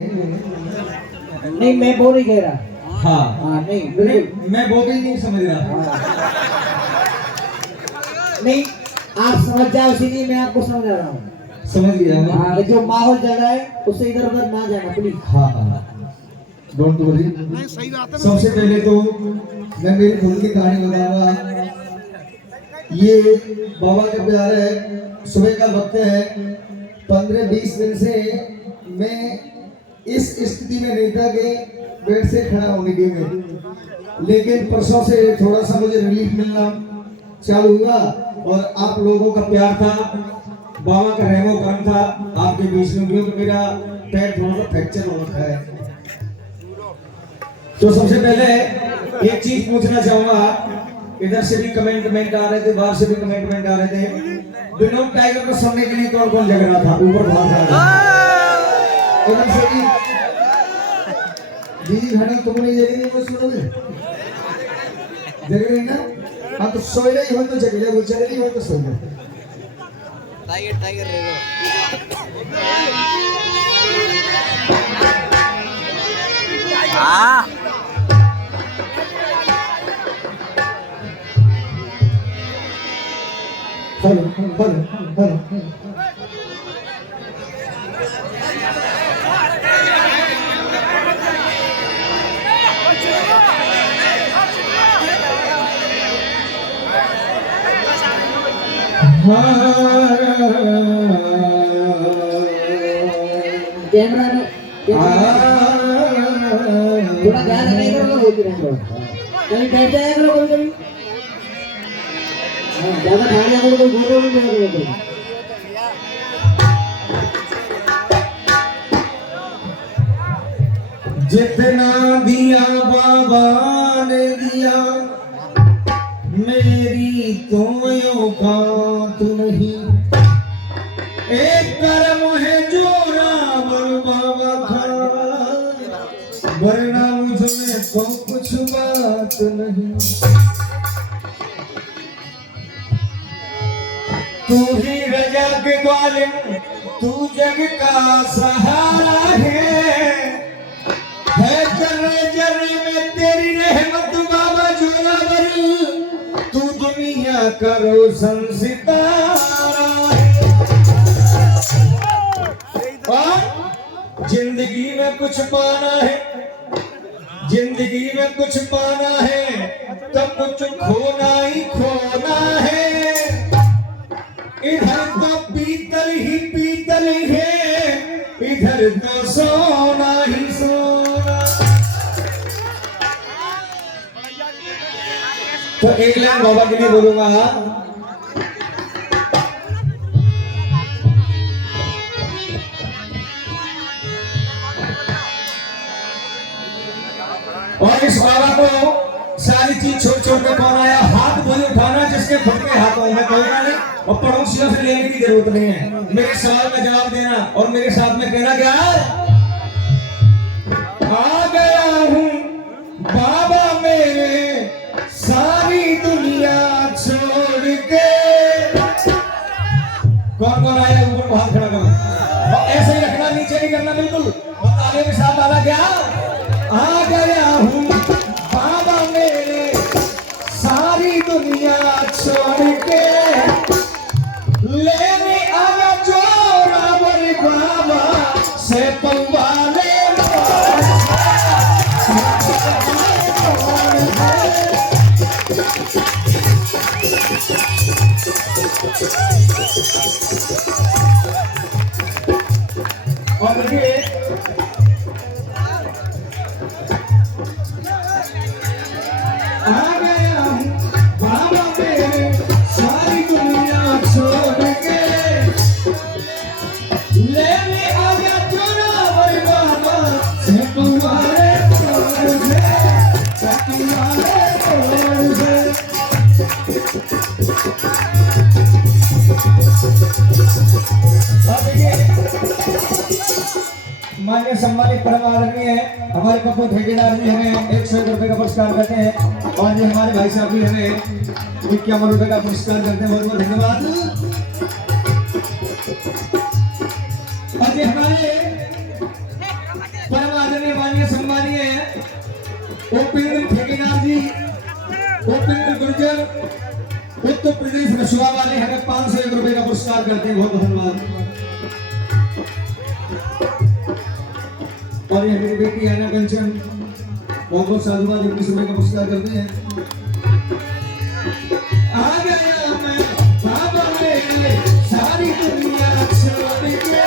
नहीं मैं वो नहीं कह रहा। हाँ नहीं मैं वो भी नहीं समझ रहा। नहीं आप समझ जाओ, इसीलिए मैं आपको समझा रहा हूँ। समझ गया मैं। हाँ, जो माहौल चल रहा है उससे इधर उधर ना जाना प्लीज। हाँ डोंट वरी। सबसे पहले तो मैं मेरी खुद की कहानी बताऊंगा। ये बाबा के प्यार है, सुबह का वक्त है। 15-20 दिन से मैं इस स्थिति में नहीं था कि बेड से खड़ा होने की में, लेकिन परसों से थोड़ा सा मुझे रिलीफ मिलना चालू हुआ और आप लोगों का प्यार था, बाबा का रहमो करम था आपके बीच में, क्योंकि मेरा पैर थोड़ा सा फ्रैक्चर हो रखा है। तो सबसे पहले एक चीज पूछना चाहूंगा, इधर से भी कमेंटमेंट आ रहे थे, बाहर से भी कमेंटमेंट आ रहे थे, विनोद टाइगर को सुनने के लिए कौन कौन जग रहा था? ऊपर बहुत रहा था। इधर से भी जी घड़ी तुम नहीं जग रही, मैं सुनोगे जग रही ना? हाँ तो सोए नहीं हो तो जग जाओ, वो जग रही हो तो सो जाओ। टाइगर टाइगर रे हाँ हेलो कैमरा में थोड़ा ध्यान नहीं करो तो होती रहेगा। कहीं बैठ जाया करो कभी कभी। ज्यादा खाने को कोई बोलो भी नहीं करो। जितना दिया बाबा ने दिया, मेरी तो औकात नहीं। एक कर्म है जो रावण बाबा का, वरना मुझमें तो कुछ बात नहीं। तू ही रजा के ग्वालिम, तू जग का सहारा है जर्रे जर्रे में तेरी रहमत बाबा जोरावर, तू दुनिया का रोशन सितारा है। और जिंदगी में कुछ पाना है, जिंदगी में कुछ पाना है तो कुछ खोना ही खोना है। इधर तो पीतल ही पीतल है, इधर तो सोना ही सोना। तो एक लाइन बाबा के लिए बोलूंगा। और इस बाबा को सारी चीज छोड़ छोड़ कर कौन आया? हाथ बोले उठाना जिसके खुद के हाथों में, कहूंगा नहीं और पड़ोसियों से लेने की जरूरत नहीं है। मेरे सवाल का जवाब देना और मेरे साथ में कहना क्या है? आ गया हूँ बाबा मेरे सारी दुनिया छोड़ के। कौन कौन आया? ऊपर को हाथ खड़ा करना और ऐसे ही रखना, नीचे नहीं करना बिल्कुल। और ताले के साथ आना क्या? आ गया हूँ बाबा मेरे सारी दुनिया छोड़ के, लेने आया जो रावण बाबा से पवाले। और ये आ गया हूँ बाबा मेरे सारी दुनिया छोड़ के, लेने आ गया जो रावण बाबा से पवाले तोड़ से, पवाले तोड़ से। मान्य सम्मानित परम आदरणीय हमारे पप्पू ठेकेदार जी हमें 101 रुपए का पुरस्कार करते हैं, और ये हमारे भाई साहब भी हमें 51 रुपए का पुरस्कार करते हैं। बहुत बहुत धन्यवाद। और ये हमारे सम्मानीय उपेंद्र ठेकेदार जी, उपेंद्र गुर्जर उत्तर प्रदेश रसुआ वाले हमें 501 रुपए का पुरस्कार करते हैं। बहुत धन्यवाद। और ये मेरी बेटी आना कंचन बहुत बहुत साधुवाद 21 रुपए का पुरस्कार करते हैं। आ गया मैं बाबा मेरे सारी दुनिया छोड़ के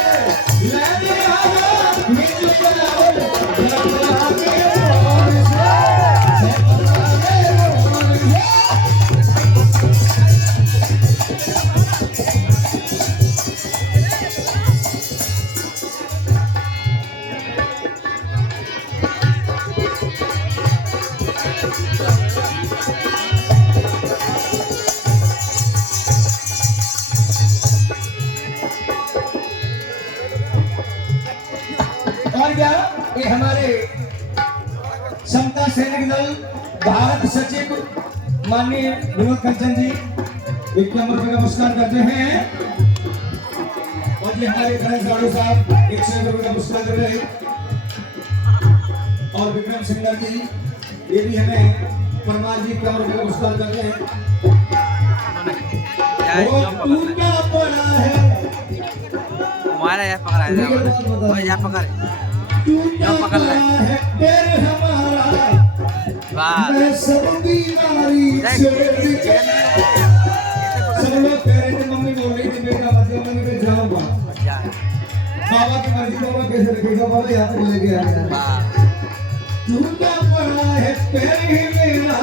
लेने आया मुझे बुलाओ बुला के ये हमारे समता सैनिक दल भारत सचिव माननीय विनोद कंचन जी 51 रुपए का पुरस्कार करते हैं। और ये हमारे गणेश गाड़ू साहब 101 रुपए का पुरस्कार कर रहे हैं। और विक्रम सिंगर जी ये भी हमें परमार जी 51 रुपए का पुरस्कार करते हैं। वो टूटा पड़ा है हमारा यहाँ पकड़ा है यहाँ पकड़ टूटा पड़ा है पैर हमारा मैं सब बीमारी छोड़ के सब लोग कह रहे थे मम्मी बोल रही थी बेटा मतलब मैं जाऊंगा बाबा की मर्जी को मैं कैसे रखेगा बाबा यहाँ तक लेके आया टूटा पड़ा है पैर ही मेरा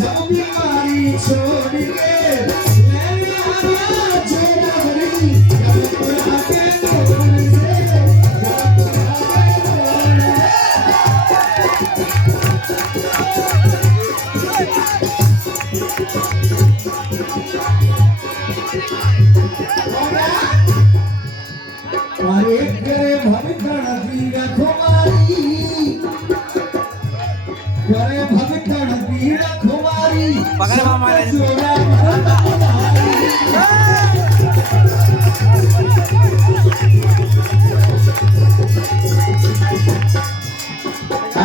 सब बीमारी छोड़ के मैंने आया छोड़ा बड़ी पड़ा के अरे करे भविष्य पीड़ा खुमारी करे भविष्य पीड़ा खुमारी पकड़ मामा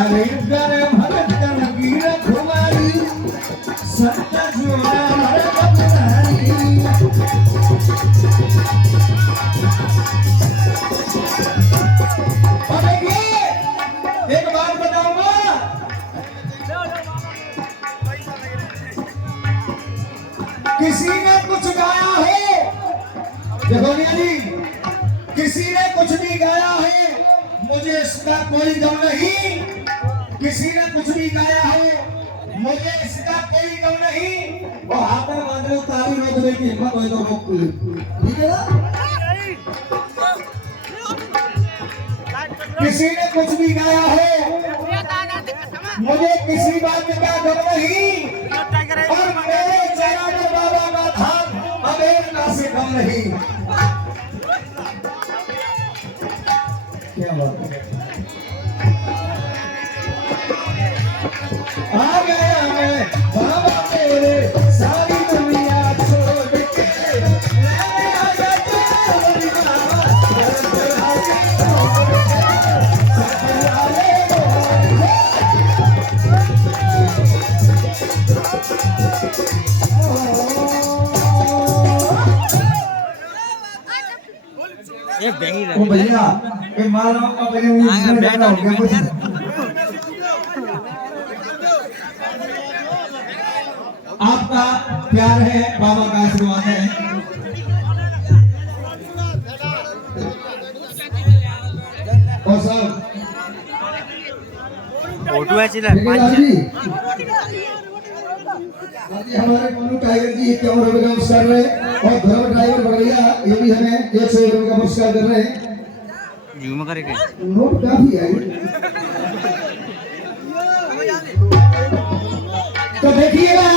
अरे करे भविष्य पीड़ा खुमारी सत्ता जोड़ा हरे बबनारी एक बात बताऊंगा किसी ने कुछ गाया है देखो मियां जी किसी ने कुछ भी गाया है मुझे इसका कोई गम नहीं किसी ने कुछ भी गाया है मुझे इसका कोई गम नहीं वो हाथ में बांध लो ताली रोकने की हिम्मत हो तो रोक ठीक है ना किसी ने कुछ भी गाया है मुझे किसी बात का गम नहीं और मेरे जनाब बाबा का धाम अमेरिका से कम नहीं क्या बात है आ गया मैं बाबा तेरे सारी दुनिया छोड़ के लेने आया तेरी बाबा ये बेही ओ भैया ये मारो का भैया इसमें ज्यादा हो गया कुछ आपका प्यार है बाबा का आशीर्वाद है और सब फोटो है चिल्ला जी हमारे मनु टाइगर जी 51 रुपए का पुरस्कार रहे और धर्म ड्राइवर बढ़िया ये भी हमें 101 रुपए का पुरस्कार कर रहे हैं जूम करेंगे नोट काफी है तो देखिएगा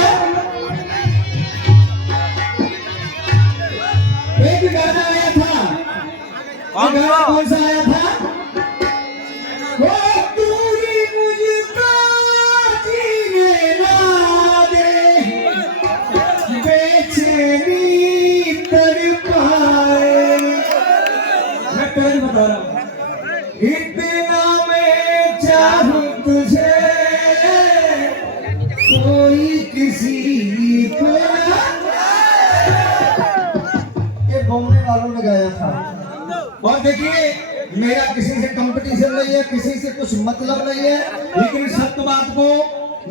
एक गाना आया था कौन सा आया था वो दूरी मुझको जीने ना दे बेचैनी तड़पाए मैं पहले बता रहा हूँ इतना मैं चाहूँ देखिए मेरा किसी से कंपटीशन नहीं है, किसी से कुछ मतलब नहीं है, लेकिन सत्य बात को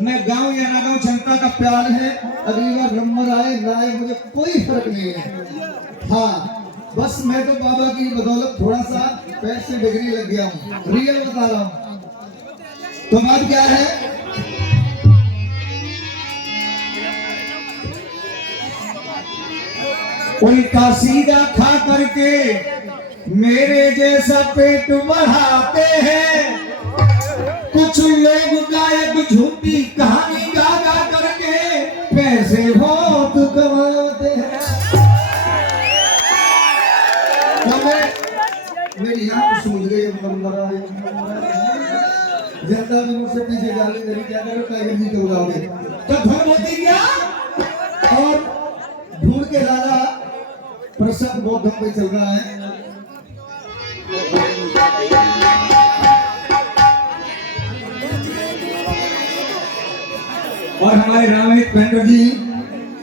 मैं गांव या ना गांव जनता का प्यार है। अगली बार नंबर आए ना आए मुझे कोई फर्क नहीं है। हाँ बस मैं तो बाबा की बदौलत थोड़ा सा पैर से डिग्री लग गया हूँ, रियल बता रहा हूँ। तो बात क्या है, उल्टा सीधा खा करके मेरे जैसा पेट बढ़ाते हैं। कुछ लोग गायक झूठी कहानी गा गा करके पैसे बहुत कमाते हैं। मेरी यहाँ सूझ गई, जनता भी मुझसे पीछे जाने मेरी क्या करो, टाइगर जी को बुलाओगे तो धन होती क्या। और ढूंढ के लाला प्रसाद बहुत ढंग पे चल रहा है। और हमारे रामहित महेंद्र जी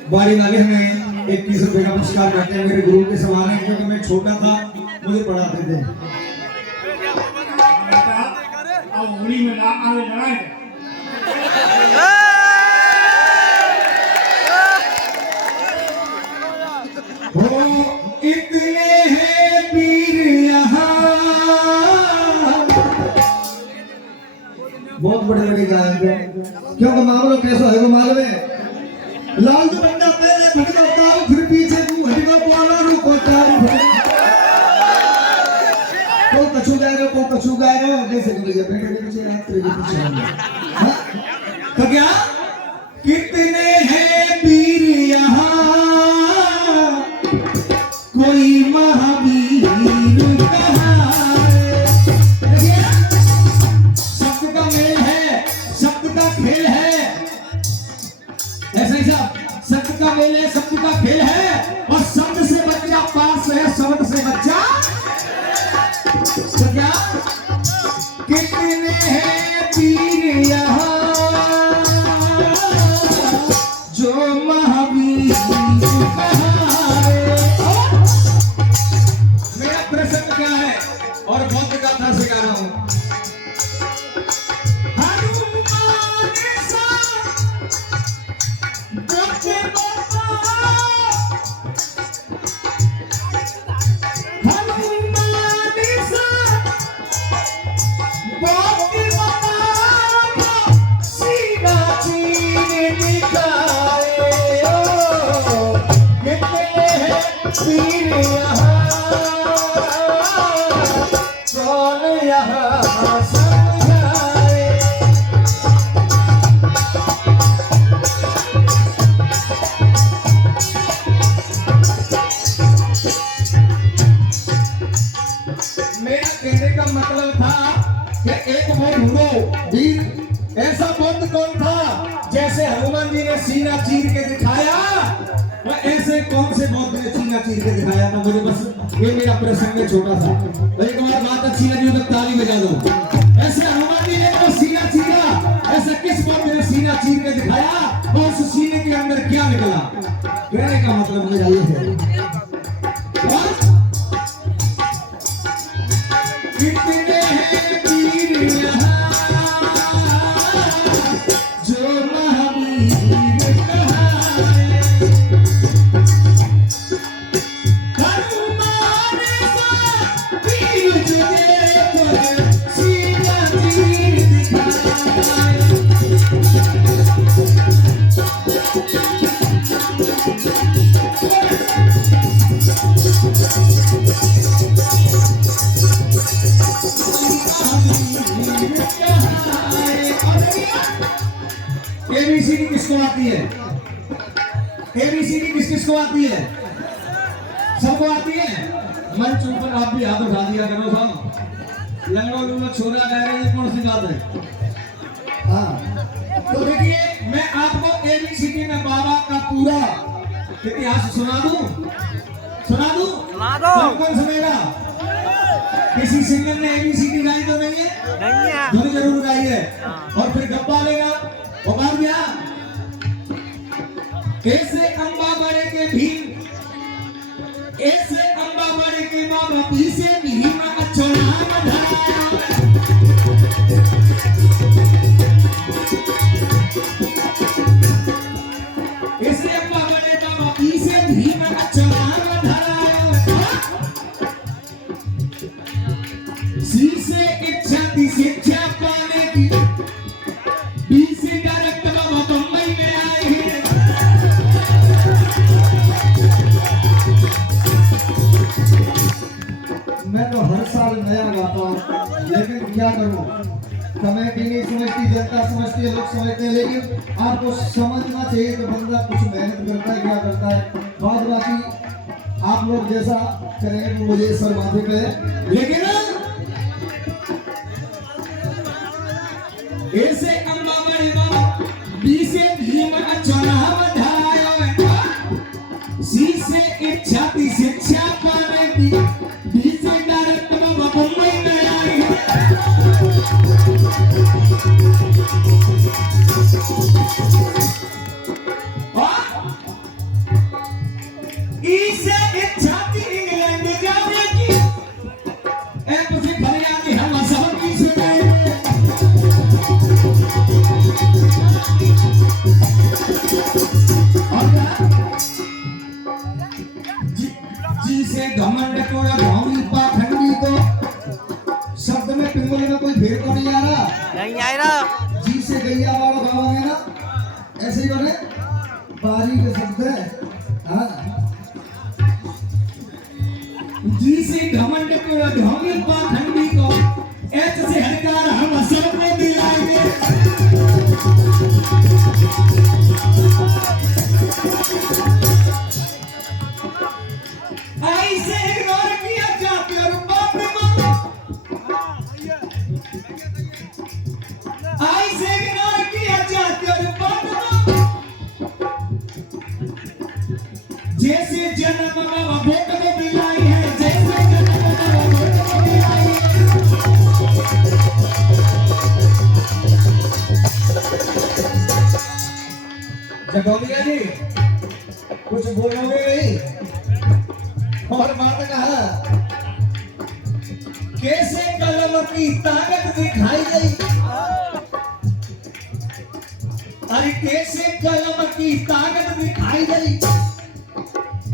बाड़ी वाले हमें 21 रुपए का पुरस्कार करते हैं। मेरे गुरु के समान है, क्योंकि मैं छोटा था मुझे पढ़ाते थे। हो इतने हैं पीर यहाँ, बहुत बड़े बड़े गायक हैं, क्योंकि मामला कैसा है वो मालूम है। लाल तो बंदा पहले भटका हूँ, फिर पीछे तू हटका बोला रुको चारू को कछु गाएगा जैसे कि भैया बेटे के पीछे रात तेरे पीछे। तो क्या कितने हैं पीर यहाँ, कोई महावीर कहाँ है। शब्द का मेल है, शब्द का खेल है, ऐसा ही सब शब्द का मेल है, शब्द का खेल है। और शब्द से बच्चा पास है, शब्द से बच्चा तो क्या कितने हैं पीर यहाँ, जो महावीर कहाँ है। मेरा प्रश्न क्या है और बहुत गाथा से गा रहा हूँ। ऐसा बुद्ध कौन था जैसे हनुमान जी ने सीना चीर के दिखाया, वह ऐसे कौन से बुद्ध ने सीना चीर के दिखाया। तो मुझे बस ये मेरा प्रसंग है छोटा सा, तो एक बार बात अच्छी लगी तो ताली बजा दो। ऐसे हनुमान जी ने तो सीना चीरा, ऐसे किस बुद्ध ने सीना चीर के दिखाया और उस सीने के अंदर क्या निकला। कहने का मतलब मेरा ये है कितने हैं पीर यहाँ, एबीसीडी किसको आती है? एबीसीडी किस किसको आती है? सबको आती है। मंच ऊपर आप भी हाथ उठा दिया करो सब। लंगड़ों लोग छोरा गा रहे हैं, कौन सी बात है? हाँ तो देखिए मैं आपको एबीसीडी में बाबा का पूरा इतिहास सुना दूं? कौन सुनेगा? किसी सिंगर ने एबीसीडी गाई तो नहीं है? धुन जरूर गाई है। और फिर गप्पा लेगा और बात क्या? कैसे अम्बा बड़े के भीम, ऐसे अम्बा बड़े के बाबा पीछे भीम इसलिए बाबा ने बाबा की से भीम का चलान धराया शीशे इच्छा थी शिक्षा पाने की बीसी डायरेक्ट बाबा बम्बई में आए हैं मैं तो हर साल नया गाता हूँ, लेकिन क्या करूँ, कमेटी नहीं समझती, जनता समझती है, लोग समझते हैं, लेकिन आपको समझना चाहिए कि बंदा कुछ मेहनत करता है, क्या करता है। बाद बाकी आप लोग जैसा करेंगे तो मुझे सर माथे पे, लेकिन ऐसे अम्मा बड़े बाबा बीसे भीम का चढ़ावा धराया शीशे इच्छा थी शिक्षा पाने की बीसे डायरेक्ट बाबा बम्बई में आए इसे इच्छा थी इंग्लैंड जाने की ऐसे फरियादी हम सब की सुनाएंगे जिसे घमंड को या भावी पाखंडी को शब्द में पिंगली में कोई भेद तो नहीं आ रहा, नहीं आ रहा जी से गैया वाला गाँव है ना, ऐसे ही बने बारी के शब्द है। हाँ जी से घमंड को या भावी पाखंडी को ऐसे से हरकार हम सबको दिलाएंगे ऐसे इग्नोर किया जाती और बाप रे बाप ऐसे इग्नोर किया जाती और बाप रे बाप जैसे जन्म बाबा वोट को मिलाई है, जैसे जन्म बाबा वोट को मिलाई है जगोलिया जी कुछ बोलोगे नहीं और बात कहा कैसे कलम की ताकत दिखाई गई, अरे कैसे कलम की ताकत दिखाई गई,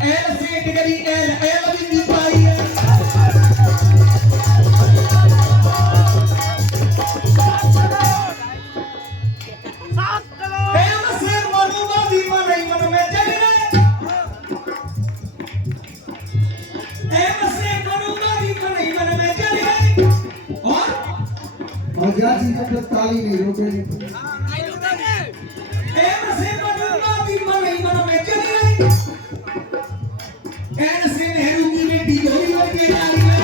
एल से डिग्री एल एल भी नहीं पाई है एल से मनुवादी मन मन में जग रहे ऐसे मनुवादी मन में जग रहे और क्या चीज़ है ताली नहीं रोकेगी, ऐसे मनुवादी मन में जग रहे ऐसे नेहरू की बेटी गोरी होके जा रही है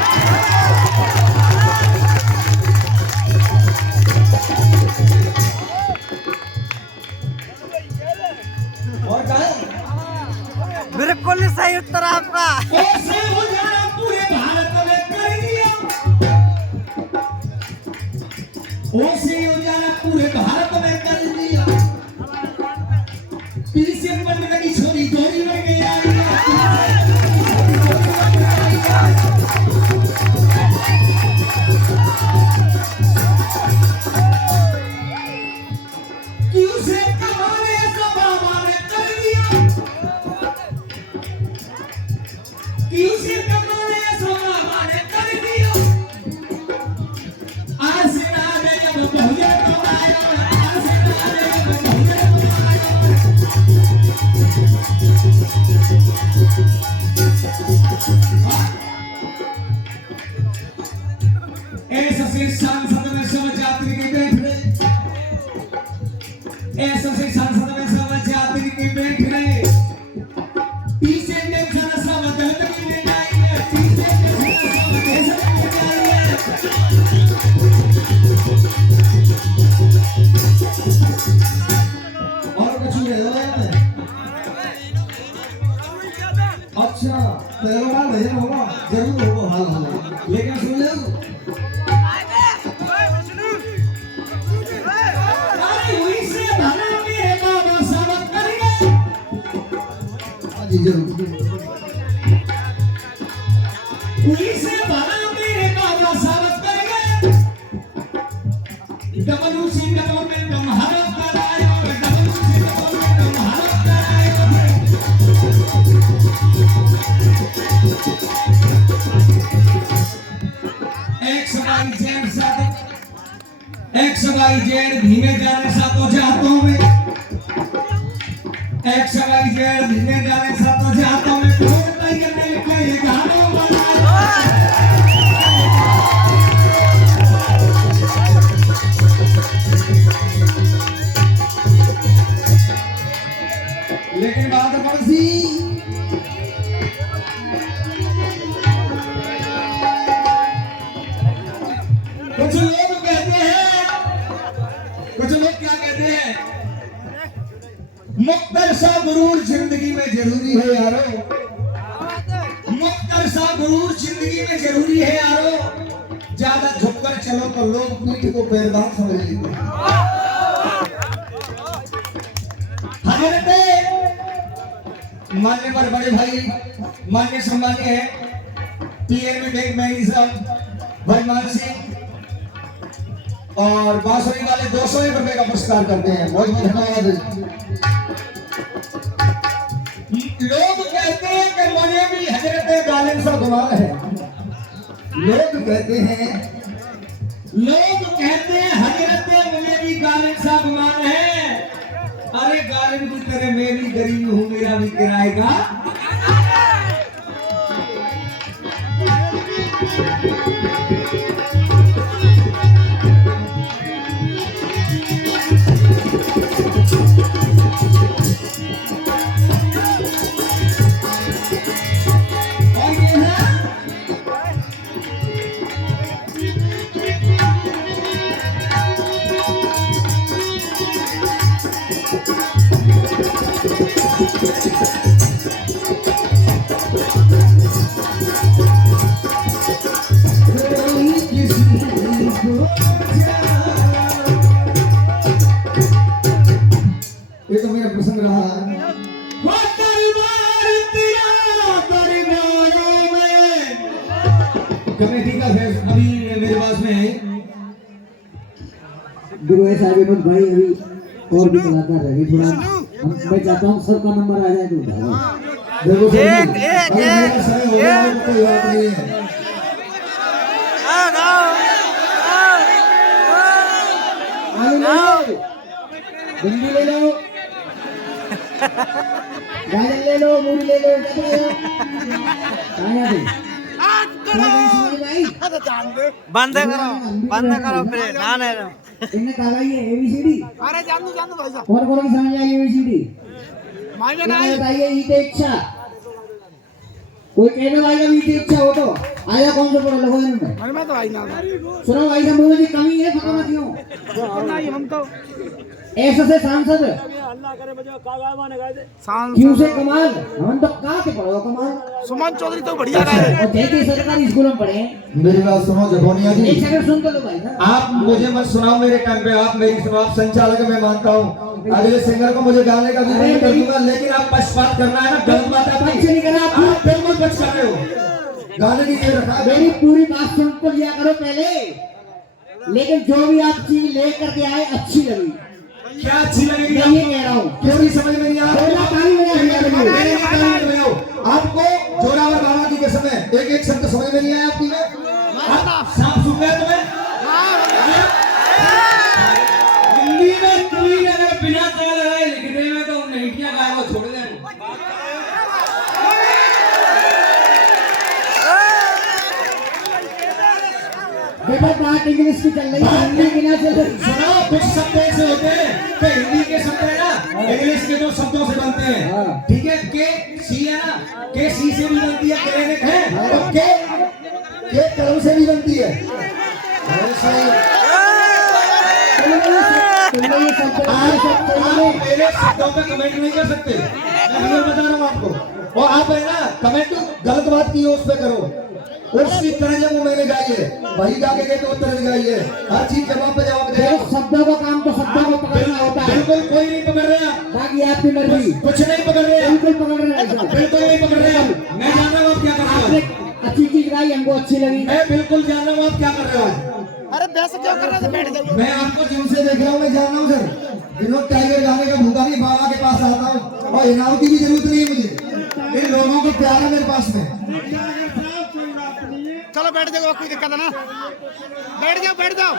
और कहा बिल्कुल सही उत्तर आपका कैसे उजाला पूरे भारत में कर दिया, ओसे उजाला पूरे भारत में कर दिया पीछे पंडित की छोरी गोरी बन गई क्यों से कमाने का बाबा ने कर दिया, क्यों से कमाने का बाबा ने कर दिया आज से आगे जब बहुए कमाया आज से आगे जब बहुए कमाया ऐसा से सांसद में सब यात्री के बैठ रहे, ऐसा से सांसद में सब यात्री के बैठ रहे पीछे टेंशन सब दर्द की मिटाई है, पीछे टेंशन सब टेंशन की मिटाई है और कुछ नहीं है। अच्छा तेरा बार भजन होगा, जरूर होगा, हाल होगा, लेकिन सुन ले अरे हुई से भला मेरे बाबा सब करेंगे जी जरूर हुई से भला मेरे बाबा सब करेंगे डबल सी डबल में तुम हरफ करायो डबल सी डबल में तुम हरफ करायो एक्स वाई जेड धीमे जाने सातों जातों में एक्स वाई जेड धीमे जाने सातों जातों में ढूंढता ही मिल के ये गानों बनाया लेकिन बात पड़सी कुछ लोग कहते हैं कुछ लोग क्या कहते हैं मुख्तर सा गुरूर जिंदगी में जरूरी है यारो मुख्तर सा गुरूर जिंदगी में जरूरी है यारो ज्यादा झुककर चलो तो लोग पीठ को पैरदान समझ लेते हैं हजरते मान्य पर बड़े भाई मान्य सम्मान्य है पीएनबी बैंक मैनेजर भगवान सिंह और बांसुरी वाले 200 रुपए का पुरस्कार करते हैं बहुत बहुत धन्यवाद। लोग कहते हैं कि मुझे भी हजरत गालिब सा गुमान है लोग कहते हैं हजरत मुझे भी गालिब सा गुमान है अरे गालिब की तरह मैं भी गरीब हूँ मेरा भी किराए का ये तो मेरा प्रसंग रहा कमेटी का अभी मेरे पास में है गुरु साहब अहमद भाई अभी और भी कलाकार रहे थोड़ा मैं चाहता हूँ सबका नंबर आ जाए तो देखो एक समय हो गया और कोई बात नहीं है भिंडी ले लो गाजर ले लो मूली ले लो बंद करो फिर ना ना इनने कहा ये एबीसीडी अरे जानू भाई साहब कौन कौन की समझ आई एबीसीडी मायने नहीं बताइए ईटे इच्छा कोई कहने वाला भी ईटे इच्छा हो तो आया कौन से पढ़े लोगों ने मन में तो आई ना सुनो भाई साहब मुझे कमी है पता मत क्यों नहीं हम तो ऐसे से सांसद क्यों से कमाल हम तो कहाँ के पढ़ो कमाल सुमन चौधरी तो बढ़िया गए और जैसे सरकारी स्कूल में पढ़े मेरी बात सुनो जगोनिया जी एक सेकंड सुन तो लो भाई साहब आप मुझे मत सुनाओ मेरे टाइम पे आप मेरी सुनो आप संचालक है, मैं मानता हूँ अगले सिंगर को मुझे गाने का भी नहीं कर दूंगा लेकिन आप पक्षपात करना है ना गलत बात है पक्ष नहीं करना आप बिल्कुल पक्ष कर रहे हो गाने की ये रखा मेरी पूरी बात सुन तो लिया करो पहले लेकिन जो भी आप चीज लेकर के आए अच्छी लगी क्या अच्छी लगेगी मैं ये कह रहा हूँ क्यों नहीं समझ में नहीं आ थोड़ा ताली बजा आपको जोरावर बाबा की कसम है एक एक शब्द समझ में नहीं आया आपकी में साफ सुन गया तुम्हें हिंदी में कोई अगर बिना ताल लगाए लिखने में तो नैटियां गाय को छोड़ दे देखो बात इंग्लिश की चल रही है हिंदी की ना चल रही सुनो कुछ शब्द ऐसे होते हैं कि हिंदी के शब्द है ना इंग्लिश के दो शब्दों से बनते हैं ठीक है के सी है ना के सी से भी बनती है क्लिनिक है और के कलम से भी बनती है आप मेरे शब्दों पे कमेंट नहीं कर सकते मैं बता रहा हूँ आपको और आप है ना कमेंट गलत बात की है उस पे करो उसी तरह जब वो मैंने गाई है वही गा के तो तरह गाई है हर चीज जवाब पे जवाब दे देखो शब्दों का काम तो शब्दों को पकड़ना होता है बिल्कुल कोई नहीं पकड़ रहा बाकी आपकी मर्जी कुछ नहीं पकड़ रहे बिल्कुल पकड़ रहे हैं बिल्कुल नहीं पकड़ रहे मैं जान रहा हूँ आप क्या कर रहे आपने हो अच्छी चीज गाई हमको अच्छी लगी मैं बिल्कुल जान रहा हूँ आप क्या कर रहे हो अरे वैसे क्यों कर रहे थे, बैठ जाओ। मैं आपको जिम से देख रहा हूँ, मैं जान रहा हूँ सर। विनोद टाइगर गाने का भूखा नहीं, बाबा के पास आता हूँ और इनाम की भी जरूरत नहीं है मुझे। इन लोगों को प्यार है मेरे पास में। चलो बैठ जाओ, कोई दिक्कत है ना, बैठ जाओ बैठ जाओ।